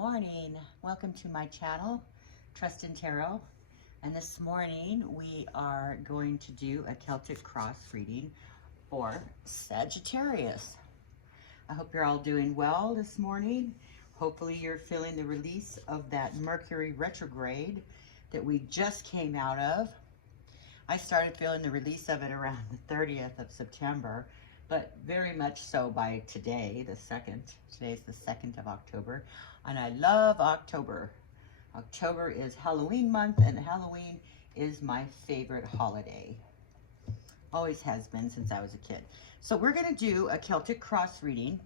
morning. Welcome to my channel, Trust in Tarot. And this morning we are going to do a Celtic cross reading for Sagittarius. I hope you're all doing well this morning. Hopefully you're feeling the release of that Mercury retrograde that we just came out of. I started feeling the release of it around the 30th of September, but very much so by today, the 2nd. Today's the 2nd of October, and I love October. October is Halloween month, and Halloween is my favorite holiday. Always has been since I was a kid. So we're going to do a Celtic cross reading,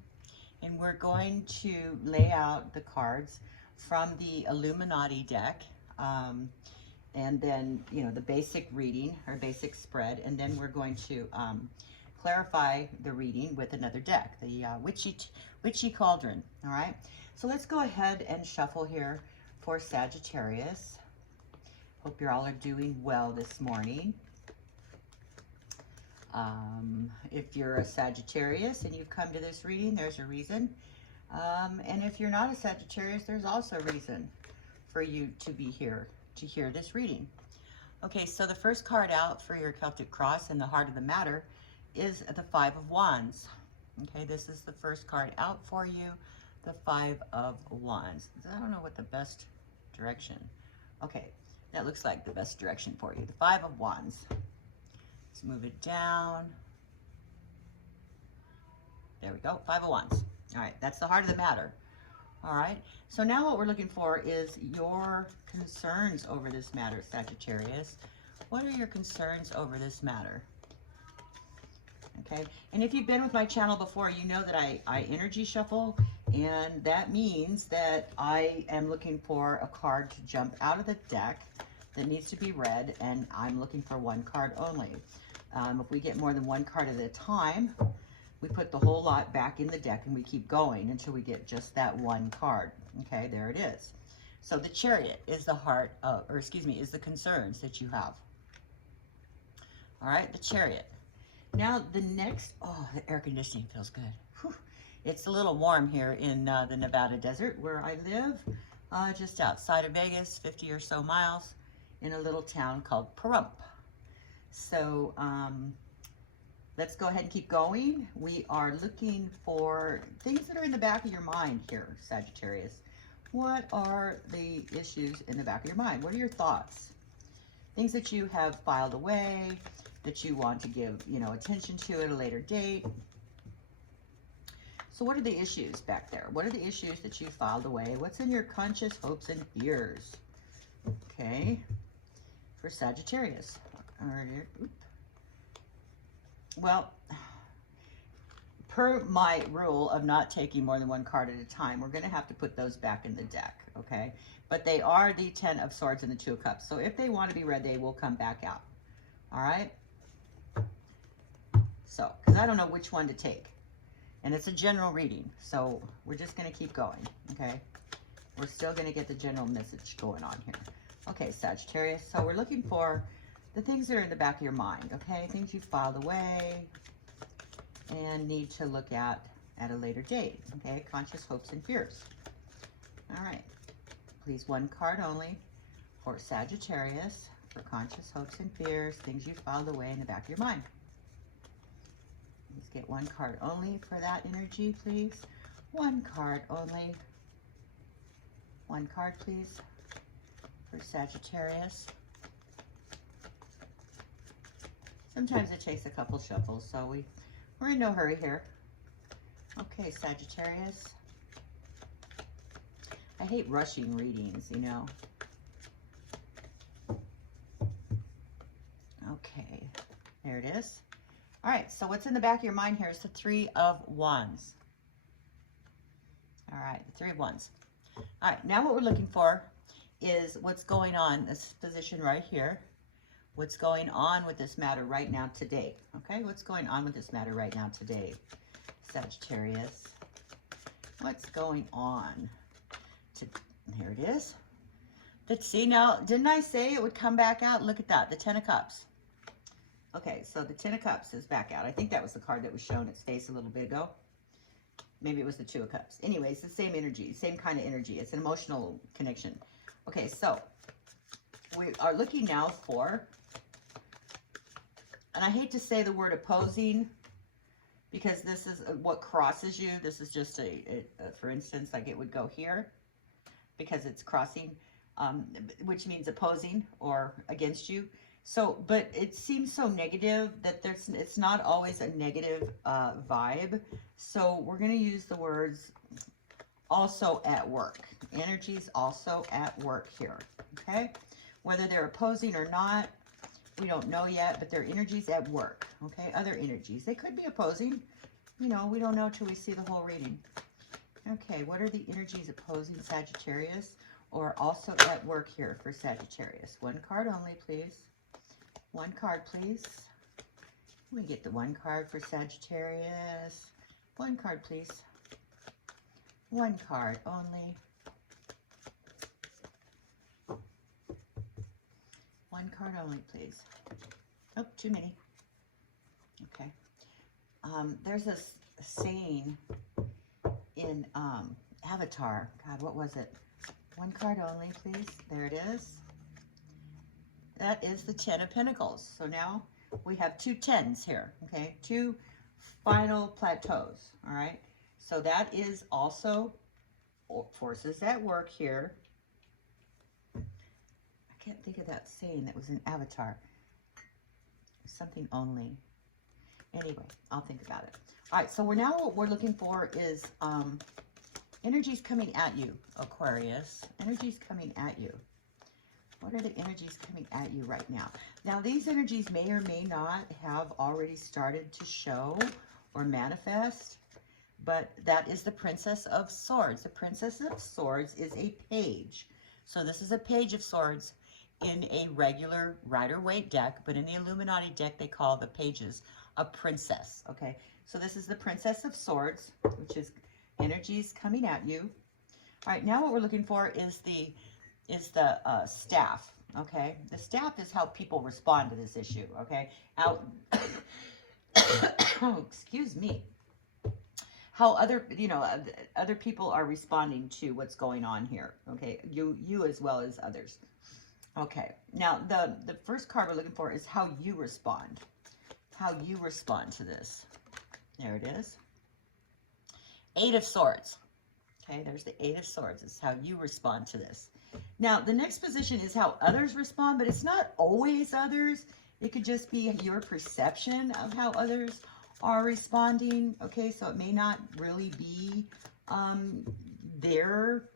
and we're going to lay out the cards from the Illuminati deck, and then, you know, the basic reading or basic spread, and then we're going to clarify the reading with another deck, the Witchy Cauldron. All right, so let's go ahead and shuffle here for Sagittarius. Hope you all are doing well this morning. If you're a Sagittarius and you've come to this reading, there's a reason. And if you're not a Sagittarius, there's also a reason for you to be here to hear this reading. Okay, so the first card out for your Celtic cross in the heart of the matter is the Five of Wands. Okay, this is the first card out for you, the Five of Wands. I don't know what the best direction. Okay, that looks like the best direction for you. The Five of Wands. Let's move it down. There we go, Five of Wands. All right, that's the heart of the matter. All right, so now what we're looking for is your concerns over this matter, Sagittarius. What are your concerns over this matter? Okay, and if you've been with my channel before, you know that I energy shuffle, and that means that I am looking for a card to jump out of the deck that needs to be read, and I'm looking for one card only. If we get more than one card at a time, we put the whole lot back in the deck and we keep going until we get just that one card. Okay, there it is. So the Chariot is the heart of, or excuse me, is the concerns that you have. All right, the Chariot. Now the next, oh, the air conditioning feels good. Whew. It's a little warm here in the Nevada desert where I live, just outside of Vegas, 50 or so miles, in a little town called Pahrump. So let's go ahead and keep going. We are looking for things that are in the back of your mind here, Sagittarius. What are the issues in the back of your mind? What are your thoughts? Things that you have filed away, that you want to give, you know, attention to at a later date. So what are the issues back there? What are the issues that you filed away? What's in your conscious hopes and fears? Okay, for Sagittarius. All right, well, per my rule of not taking more than one card at a time, we're going to have to put those back in the deck, okay? But they are the Ten of Swords and the Two of Cups. So if they want to be read, they will come back out. All right? So, because I don't know which one to take. And it's a general reading. So we're just going to keep going, okay? We're still going to get the general message going on here. Okay, Sagittarius. So we're looking for the things that are in the back of your mind, okay? Things you filed away and need to look at a later date, okay? Conscious hopes and fears. All right. Please, one card only for Sagittarius for conscious hopes and fears, things you filed away in the back of your mind. Let's get one card only for that energy, please. One card only. One card, please, for Sagittarius. Sometimes it takes a couple shuffles, so we're in no hurry here. Okay, Sagittarius. I hate rushing readings, you know. Okay, there it is. All right, so what's in the back of your mind here is the Three of Wands. All right, the Three of Wands. All right, now what we're looking for is what's going on, this position right here. What's going on with this matter right now today, okay? What's going on with this matter right now today, Sagittarius? What's going on? Here it is. Let's see, now, didn't I say it would come back out? Look at that, the Ten of Cups. Okay, so the Ten of Cups is back out. I think that was the card that was shown its face a little bit ago. Maybe it was the Two of Cups. Anyways, the same energy, same kind of energy. It's an emotional connection. Okay, so we are looking now for, and I hate to say the word opposing, because this is what crosses you. This is just for instance, like it would go here because it's crossing, which means opposing or against you. So, but it seems so negative that it's not always a negative vibe. So we're going to use the words also at work. Energy's also at work here, okay? Whether they're opposing or not, we don't know yet, but their energy's at work, okay? Other energies. They could be opposing. You know, we don't know till we see the whole reading. Okay, what are the energies opposing Sagittarius or also at work here for Sagittarius? One card only, please. One card, please. Let me get the one card for Sagittarius. One card, please. One card only. One card only, please. Oh, too many. Okay. There's a saying in Avatar. God, what was it? One card only, please. There it is. That is the Ten of Pentacles. So now we have two tens here, okay? Two final plateaus, all right? So that is also forces at work here. I can't think of that saying that was in Avatar. Something only. Anyway, I'll think about it. All right, so what we're looking for is energies coming at you, Aquarius. Energies coming at you. What are the energies coming at you right now? Now, these energies may or may not have already started to show or manifest, but that is the Princess of Swords. The Princess of Swords is a page. So this is a Page of Swords in a regular Rider-Waite deck, but in the Illuminati deck, they call the pages a princess, okay? So this is the Princess of Swords, which is energies coming at you. All right, now what we're looking for is the staff, okay? The staff is how people respond to this issue, okay? How, oh, excuse me. How other people are responding to what's going on here, okay? You as well as others. Okay, now the first card we're looking for is how you respond. How you respond to this. There it is. Eight of Swords. Okay, there's the Eight of Swords. It's how you respond to this. Now, the next position is how others respond, but it's not always others. It could just be your perception of how others are responding. Okay, so it may not really be their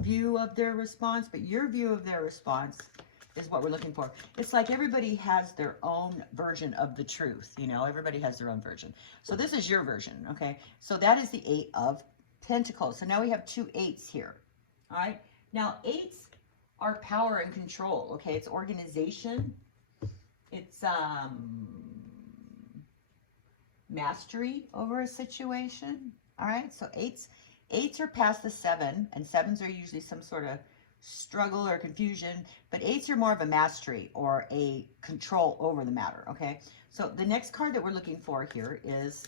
view of their response, but your view of their response is what we're looking for. It's like everybody has their own version of the truth, you know, everybody has their own version. So this is your version, okay? So that is the Eight of Pentacles. So now we have two eights here, all right? Now, eights are power and control, okay? It's organization. It's mastery over a situation, all right? So eights are past the seven, and sevens are usually some sort of struggle or confusion, but eights are more of a mastery or a control over the matter, okay? So the next card that we're looking for here is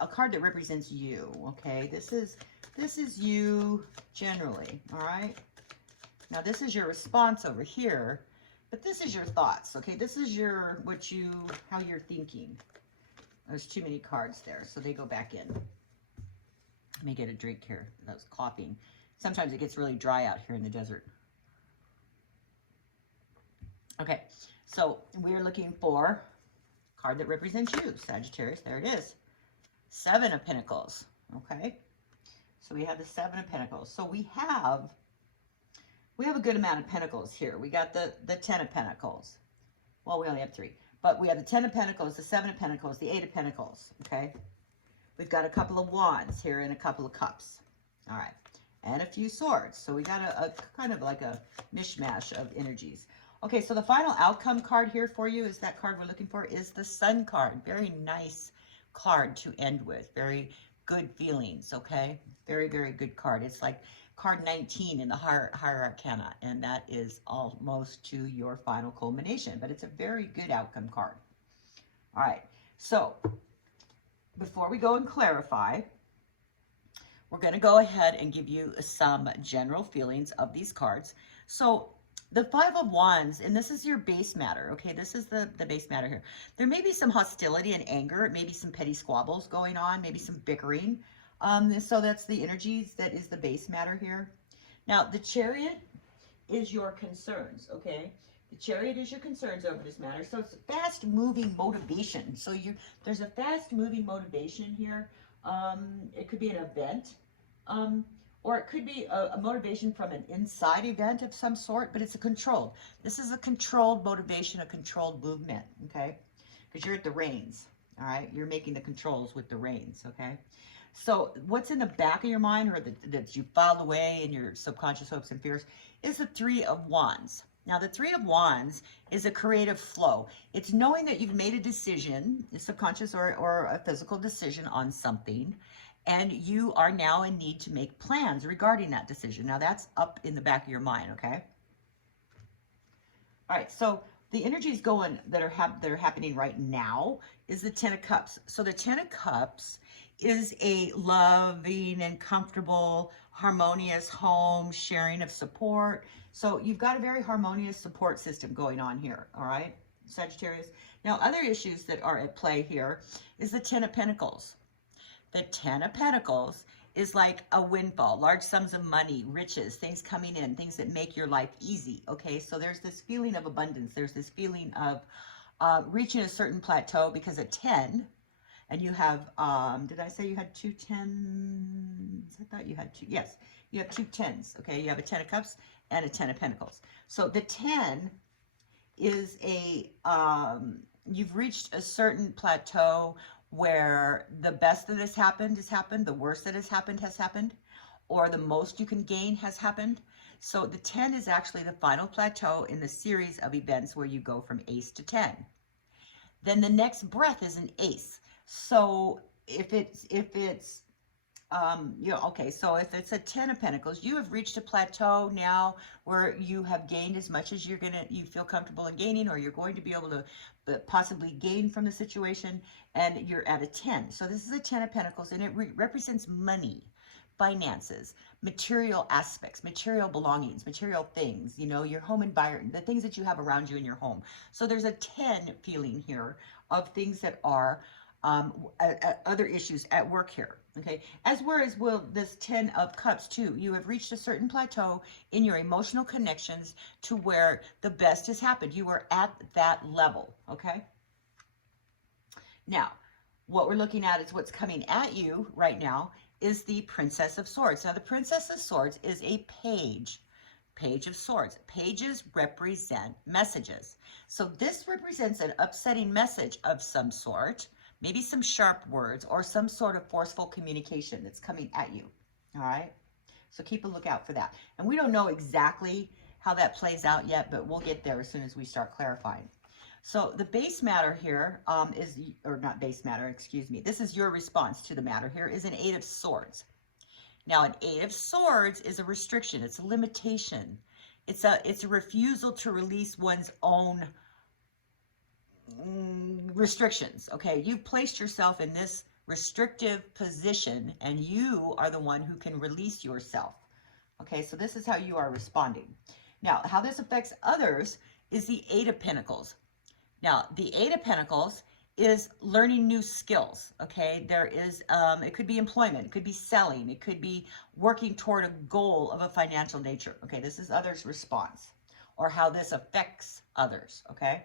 a card that represents you, okay? This is you generally, all right? Now this is your response over here, but this is your thoughts, okay? This is your, how you're thinking. There's too many cards there, so they go back in. Let me get a drink here. That was coughing. Sometimes it gets really dry out here in the desert. Okay, so we're looking for a card that represents you, Sagittarius. There it is. Seven of Pentacles, okay? So we have the Seven of Pentacles. So we have a good amount of Pentacles here. We got the Ten of Pentacles. Well, we only have three. But we have the Ten of Pentacles, the Seven of Pentacles, the Eight of Pentacles, okay? We've got a couple of Wands here and a couple of Cups. All right. And a few Swords. So we got a kind of like a mishmash of energies. Okay, so the final outcome card here for you is that card we're looking for is the Sun card. Very nice card to end with. Very good feelings, okay? Very, very good card. It's like card 19 in the higher arcana, and that is almost to your final culmination, but it's a very good outcome card. All right, so before we go and clarify, we're going to go ahead and give you some general feelings of these cards. So the Five of Wands, and this is your base matter, okay? This is the base matter here. There may be some hostility and anger, maybe some petty squabbles going on, maybe some bickering. So that's the energies that is the base matter here. Now, the Chariot is your concerns, okay? The Chariot is your concerns over this matter. So it's fast-moving motivation. So there's a fast-moving motivation here. It could be an event, or it could be a motivation from an inside event of some sort, but it's a controlled. This is a controlled motivation, a controlled movement, okay? Because you're at the reins, all right? You're making the controls with the reins, okay? So what's in the back of your mind, or that you filed away in your subconscious hopes and fears, is the Three of Wands. Now, the Three of Wands is a creative flow. It's knowing that you've made a decision, a subconscious or a physical decision on something, and you are now in need to make plans regarding that decision. Now, that's up in the back of your mind, okay? All right, so the energies that are happening right now is the Ten of Cups. So the Ten of Cups is a loving and comfortable, harmonious home, sharing of support. So you've got a very harmonious support system going on here, all right, Sagittarius? Now, other issues that are at play here is the Ten of Pentacles. The Ten of Pentacles is like a windfall, large sums of money, riches, things coming in, things that make your life easy, okay? So there's this feeling of abundance. There's this feeling of reaching a certain plateau, because at 10, and you have, did I say you had 2 tens? I thought you had 2. Yes, you have 2 tens, okay? You have a 10 of Cups and a 10 of Pentacles. So the 10 is you've reached a certain plateau where the best that has happened, the worst that has happened, or the most you can gain has happened. So the 10 is actually the final plateau in the series of events where you go from ace to 10. Then the next breath is an ace. So if it's okay, so if it's a 10 of Pentacles, you have reached a plateau now where you have gained as much as you feel comfortable in gaining, or you're going to be able to possibly gain from the situation, and you're at a 10. So this is a 10 of Pentacles, and it represents money, finances, material aspects, material belongings, material things, your home environment, the things that you have around you in your home. So there's a 10 feeling here of things that are other issues at work here, okay? As will this 10 of Cups too. You have reached a certain plateau in your emotional connections to where the best has happened. You are at that level, okay? Now, what we're looking at is what's coming at you right now is the Princess of Swords. Now, the Princess of Swords is a page of Swords. Pages represent messages. So this represents an upsetting message of some sort, maybe some sharp words, or some sort of forceful communication that's coming at you, all right? So keep a lookout for that. And we don't know exactly how that plays out yet, but we'll get there as soon as we start clarifying. So the base matter here not base matter, excuse me. This is your response to the matter here, is an 8 of Swords. Now, an 8 of Swords is a restriction. It's a limitation. It's a refusal to release one's own restrictions, okay? You've placed yourself in this restrictive position, and you are the one who can release yourself, okay? So this is how you are responding. Now, how this affects others is the 8 of Pentacles. Now, the 8 of Pentacles is learning new skills, okay? There is, it could be employment, it could be selling, it could be working toward a goal of a financial nature, okay? This is others' response, or how this affects others, okay?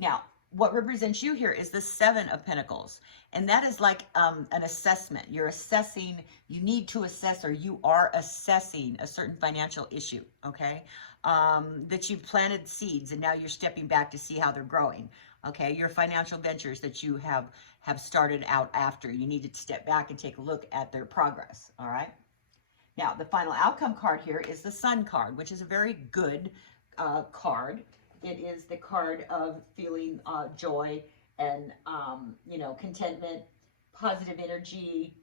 Now, what represents you here is the 7 of Pentacles, and that is like an assessment. You're assessing, you need to assess, or you are assessing a certain financial issue, okay? That you've planted seeds, and now you're stepping back to see how they're growing, okay? Your financial ventures that you have started out after, you need to step back and take a look at their progress, all right? Now, the final outcome card here is the Sun card, which is a very good card. It is the card of feeling joy and, contentment, positive energy.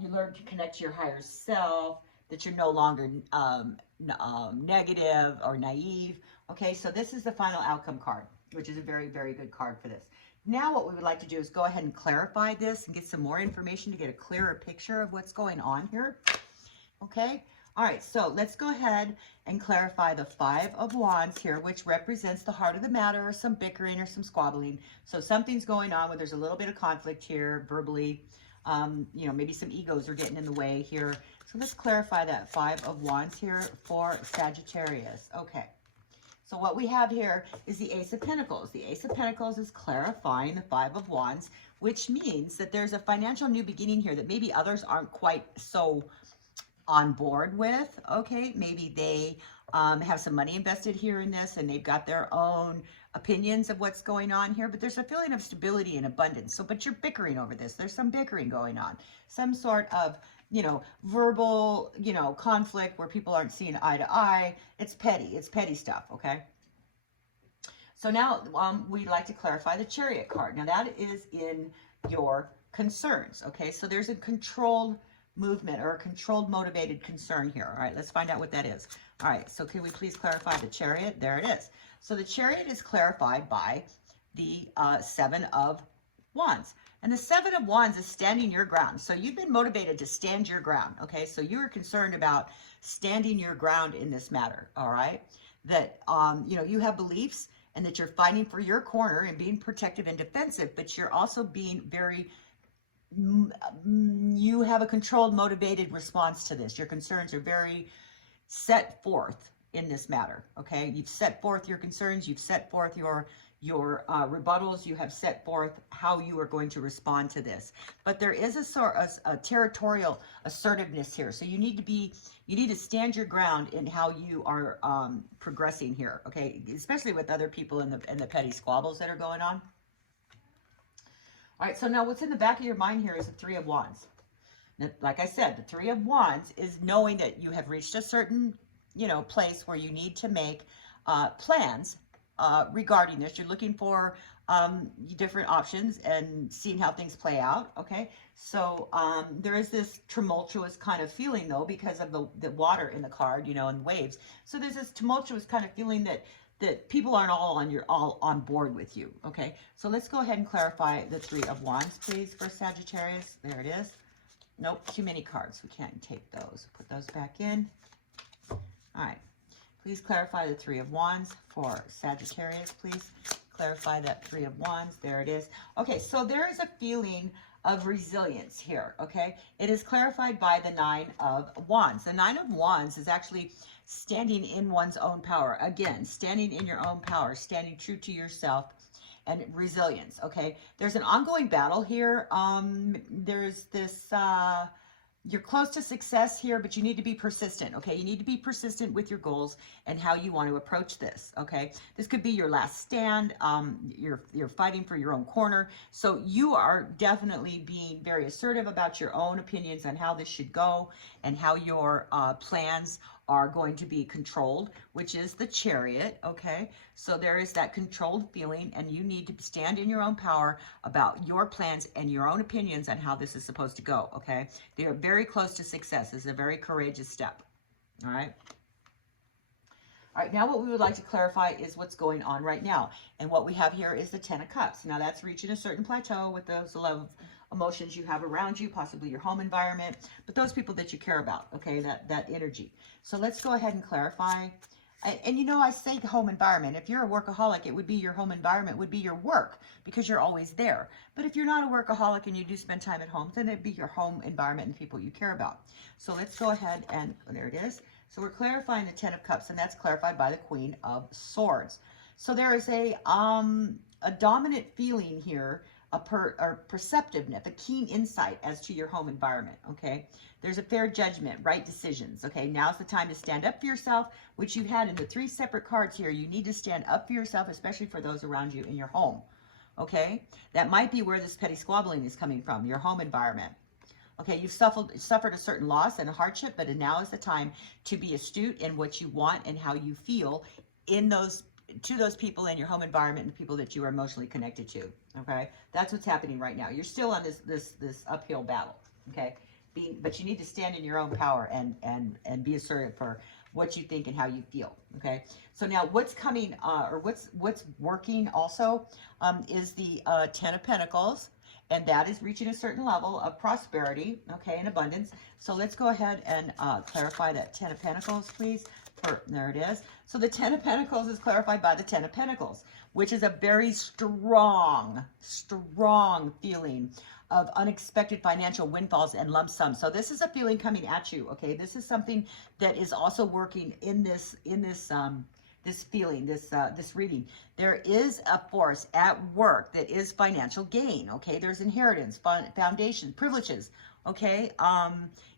You learn to connect to your higher self, that you're no longer negative or naive. Okay, so this is the final outcome card, which is a very, very good card for this. now what we would like to do is go ahead and clarify this and get some more information to get a clearer picture of what's going on here. Okay. All right. So let's go ahead and clarify the Five of Wands here, which represents the heart of the matter, or some bickering or some squabbling. So something's going on where there's a little bit of conflict here verbally. You know, maybe some egos are getting in the way here. So let's clarify that Five of Wands here for Sagittarius. Okay. So what we have here is the Ace of Pentacles. The Ace of Pentacles is clarifying the Five of Wands, which means that there's a financial new beginning here that maybe others aren't quite so on board with. Okay, maybe they have some money invested here in this and they've got their own opinions of what's going on here, but there's a feeling of stability and abundance. So, but you're bickering over this. There's some bickering going on, some sort of, you know, verbal, you know, conflict where people aren't seeing eye to eye. It's petty stuff. Okay. So now we'd like to clarify the Chariot card. Now that is in your concerns. Okay. So there's a controlled movement or a controlled motivated concern here. All right. Let's find out what that is. All right. So can we please clarify the Chariot? There it is. So the Chariot is clarified by the Seven of Wands. And the Seven of Wands is standing your ground. So you've been motivated to stand your ground. Okay. So you are concerned about standing your ground in this matter. All right. That, you know, you have beliefs and that you're fighting for your corner and being protective and defensive, but you're also being very, you have a controlled, motivated response to this. Your concerns are very set forth in this matter. Okay. You've set forth your concerns. You've set forth your rebuttals. You have set forth how you are going to respond to this. But there is a sort of a territorial assertiveness here. So you need to stand your ground in how you are progressing here. Okay, especially with other people in the petty squabbles that are going on. All right, so now what's in the back of your mind here is the Three of Wands. Now, like I said, the Three of Wands is knowing that you have reached a certain, you know, place where you need to make plans regarding this. You're looking for different options and seeing how things play out. Okay. So there is this tumultuous kind of feeling though, because of the water in the card, you know, and waves. So there's this tumultuous kind of feeling that people aren't all on board with you. Okay. So let's go ahead and clarify the Three of Wands, please, for Sagittarius. There it is. Nope. Too many cards. We can't take those. Put those back in. All right. Please clarify the Three of Wands for Sagittarius, please. Clarify that Three of Wands. There it is. Okay, so there is a feeling of resilience here, okay? It is clarified by the Nine of Wands. The Nine of Wands is actually standing in one's own power. Again, standing in your own power, standing true to yourself, and resilience, okay? There's an ongoing battle here. There's this... You're close to success here, but you need to be persistent, okay? You need to be persistent with your goals and how you want to approach this, okay? This could be your last stand. You're fighting for your own corner. So you are definitely being very assertive about your own opinions on how this should go and how your plans are going to be controlled, which is the Chariot, okay? So there is that controlled feeling, and you need to stand in your own power about your plans and your own opinions on how this is supposed to go, okay? They are very close to success. It's a very courageous step, all right? All right, now what we would like to clarify is what's going on right now. And what we have here is the Ten of Cups. Now that's reaching a certain plateau with those love emotions you have around you, possibly your home environment, but those people that you care about, okay, that energy. So let's go ahead and clarify. And you know, I say home environment. If you're a workaholic, it would be your home environment, would be your work, because you're always there. But if you're not a workaholic and you do spend time at home, then it'd be your home environment and people you care about. So let's go ahead and, there it is. So we're clarifying the Ten of Cups, and that's clarified by the Queen of Swords. So there is a dominant feeling here, a perceptiveness, a keen insight as to your home environment, okay? There's a fair judgment, right decisions, okay? Now's the time to stand up for yourself, which you've had in the three separate cards here. You need to stand up for yourself, especially for those around you in your home, okay? That might be where this petty squabbling is coming from, your home environment. Okay, you've suffered a certain loss and a hardship, but now is the time to be astute in what you want and how you feel in those people in your home environment and the people that you are emotionally connected to. Okay, that's what's happening right now. You're still on this uphill battle. Okay, but you need to stand in your own power and be assertive for what you think and how you feel. Okay, so now what's coming, or what's working also, is the Ten of Pentacles, and that is reaching a certain level of prosperity, okay, and abundance. So let's go ahead and clarify that Ten of Pentacles, please. There it is. So the Ten of Pentacles is clarified by the Ten of Pentacles, which is a very strong feeling of unexpected financial windfalls and lump sums. So this is a feeling coming at you, okay? This is something that is also working in this feeling, this reading. There is a force at work that is financial gain, okay? There's inheritance, foundation, privileges, okay?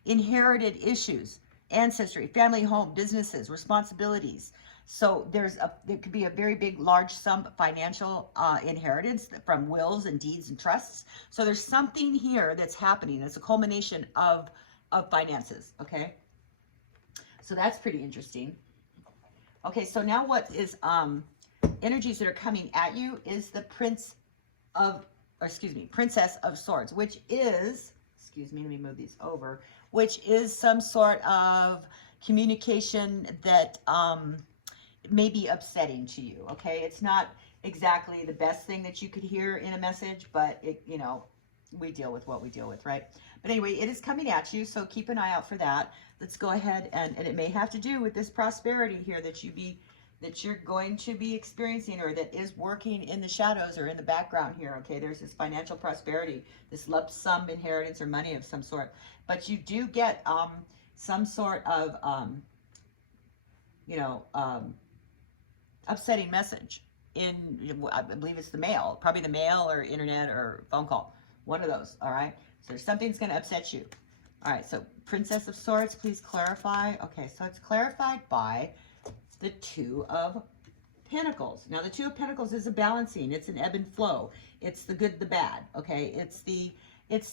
Inherited issues, ancestry, family, home, businesses, responsibilities. So there could be a very big, large sum financial inheritance from wills and deeds and trusts. So there's something here that's happening. It's a culmination of finances, okay? So that's pretty interesting. Okay, so now what is energies that are coming at you is the Princess of Swords, which is, excuse me, let me move these over, which is some sort of communication that may be upsetting to you, okay? It's not exactly the best thing that you could hear in a message, but it, you know, we deal with what we deal with, right? But anyway, it is coming at you, so keep an eye out for that. Let's go ahead, and it may have to do with this prosperity here that you're going to be experiencing, or that is working in the shadows or in the background here, okay? There's this financial prosperity, this lump sum inheritance or money of some sort, but you do get some sort of upsetting message in, I believe it's the mail, probably the mail or internet or phone call, one of those. All right, so something's going to upset you. All right, so Princess of Swords, please clarify. Okay, so it's clarified by the Two of Pentacles. Now the Two of Pentacles is a balancing, it's an ebb and flow, it's the good, the bad, okay? It's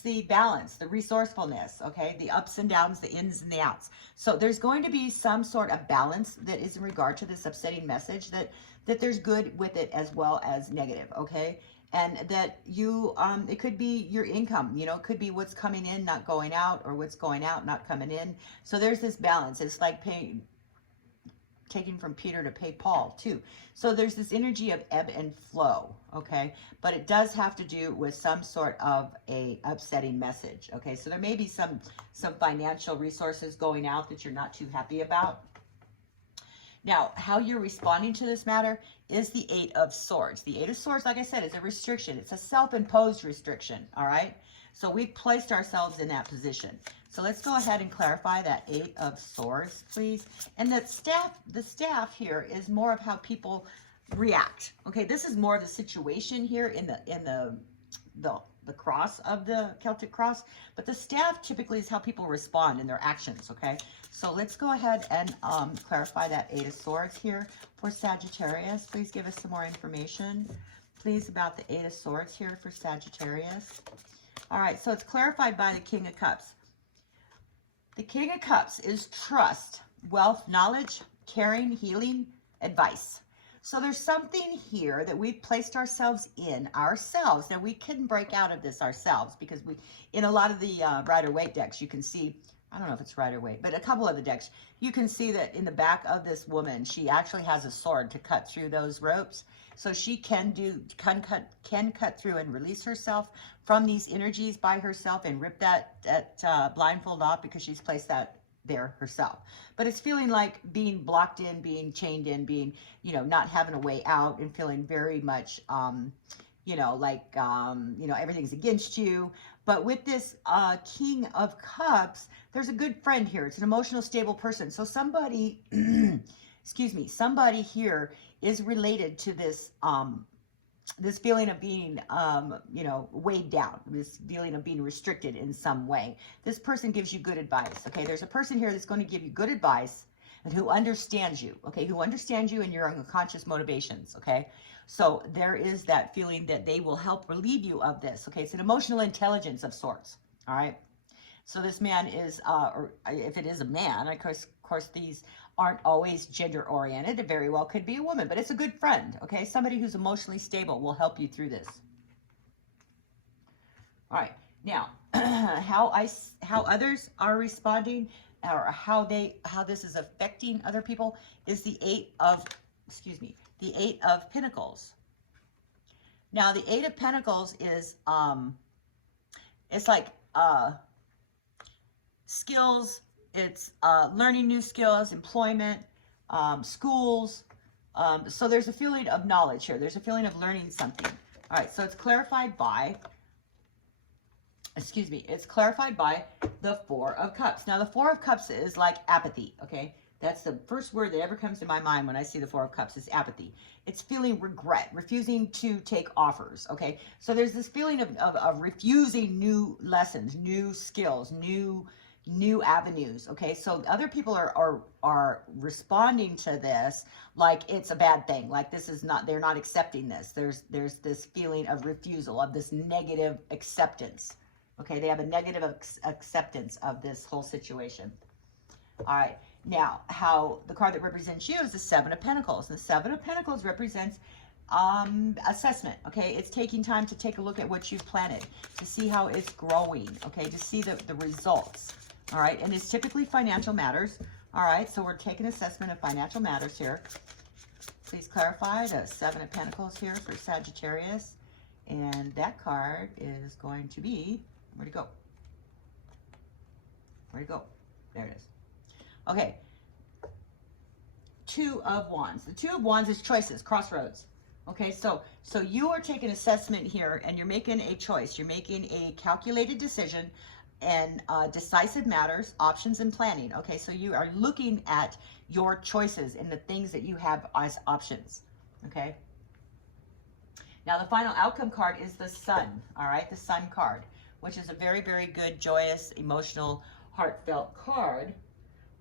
the balance, the resourcefulness, okay? The ups and downs, the ins and the outs. So there's going to be some sort of balance that is in regard to this upsetting message, that there's good with it as well as negative, okay? And that you, it could be your income, you know, it could be what's coming in, not going out, or what's going out, not coming in. So there's this balance. It's like taking from Peter to pay Paul too. So there's this energy of ebb and flow, okay? But it does have to do with some sort of a upsetting message, okay? So there may be some financial resources going out that you're not too happy about. Now, how you're responding to this matter is the Eight of Swords. The Eight of Swords, like I said, is a restriction. It's a self-imposed restriction, all right? So we've placed ourselves in that position. So let's go ahead and clarify that Eight of Swords, please. And the staff here is more of how people react. Okay, this is more of the situation here in the cross of the Celtic cross, but the staff typically is how people respond in their actions, okay? So let's go ahead and clarify that Eight of Swords here for Sagittarius. Please give us some more information, please, about the Eight of Swords here for Sagittarius. All right, so it's clarified by the King of Cups. The King of Cups is trust, wealth, knowledge, caring, healing, advice. So there's something here that we've placed ourselves in ourselves. Now we can break out of this ourselves, because in a lot of the Rider-Waite decks, you can see, I don't know if it's Rider-Waite, but a couple of the decks, you can see that in the back of this woman, she actually has a sword to cut through those ropes. So she can cut through and release herself from these energies by herself and rip that blindfold off, because she's placed that there herself. But it's feeling like being blocked in, being chained in, being, you know, not having a way out, and feeling very much, you know, like, you know, everything's against you. But with this King of Cups, there's a good friend here. It's an emotional, stable person. So somebody, excuse me, somebody here is related to this, this feeling of being, you know, weighed down, this feeling of being restricted in some way. This person gives you good advice, okay? There's a person here that's going to give you good advice and who understands you, okay? Who understands you and your unconscious motivations, okay? So there is that feeling that they will help relieve you of this, okay? It's an emotional intelligence of sorts, all right? So this man is, or if it is a man, of course these aren't always gender-oriented. It very well could be a woman, but it's a good friend, okay? Somebody who's emotionally stable will help you through this. All right, now, how others are responding, or how this is affecting other people is the Eight of Pentacles. Now, the Eight of Pentacles is, it's like skills, it's learning new skills, employment, schools. So there's a feeling of knowledge here. There's a feeling of learning something. All right, so it's clarified by, it's clarified by the Four of Cups. Now, the Four of Cups is like apathy, okay? That's the first word that ever comes to my mind when I see the Four of Cups is apathy. It's feeling regret, refusing to take offers, okay? So there's this feeling of refusing new lessons, new skills, new avenues, okay? So other people are responding to this like it's a bad thing, like this is not, they're not accepting this. There's this feeling of refusal, of this negative acceptance, okay? They have a negative acceptance of this whole situation. All right. Now, how the card that represents you is the Seven of Pentacles. And the Seven of Pentacles represents assessment, okay? It's taking time to take a look at what you've planted, to see how it's growing, okay? To see the results, all right? And it's typically financial matters, all right? So we're taking assessment of financial matters here. Please clarify the Seven of Pentacles here for Sagittarius. And that card is going to be, where'd it go? Where'd it go? There it is. Okay, Two of Wands. The Two of Wands is choices, crossroads. Okay, so you are taking assessment here and you're making a choice. You're making a calculated decision and decisive matters, options and planning. Okay, so you are looking at your choices and the things that you have as options. Okay. Now the final outcome card is the Sun. All right, the Sun card, which is a very, very good, joyous, emotional, heartfelt card.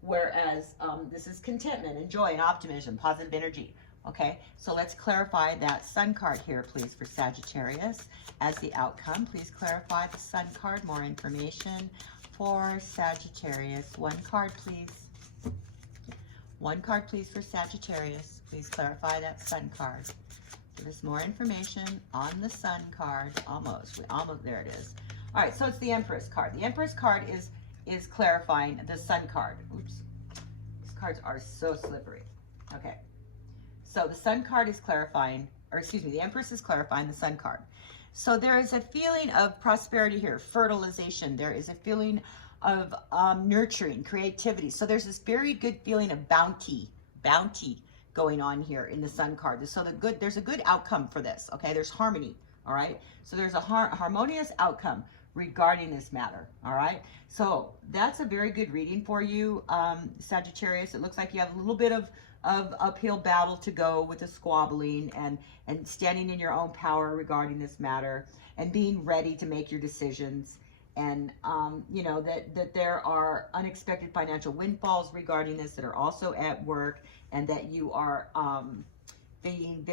Whereas this is contentment and joy and optimism, positive energy. Okay, so let's clarify that Sun card here, please, for Sagittarius as the outcome. Please clarify the Sun card. More information for Sagittarius. One card, please. One card, please, for Sagittarius. Please clarify that Sun card. Give us more information on the Sun card. Almost, there it is. All right, so it's the Empress card. The Empress card is clarifying the Sun card. Oops. These cards are so slippery. Okay. So the Sun card is clarifying, or excuse me, the Empress is clarifying the Sun card. So there is a feeling of prosperity here, fertilization. There is a feeling of nurturing, creativity. So there's this very good feeling of bounty going on here in the Sun card. So there's a good outcome for this. Okay. There's harmony. All right. So there's a harmonious outcome regarding this matter. All right, so that's a very good reading for you, Sagittarius. It looks like you have a little bit of uphill battle to go with the squabbling and standing in your own power regarding this matter and being ready to make your decisions. And you know that there are unexpected financial windfalls regarding this that are also at work, and that you are being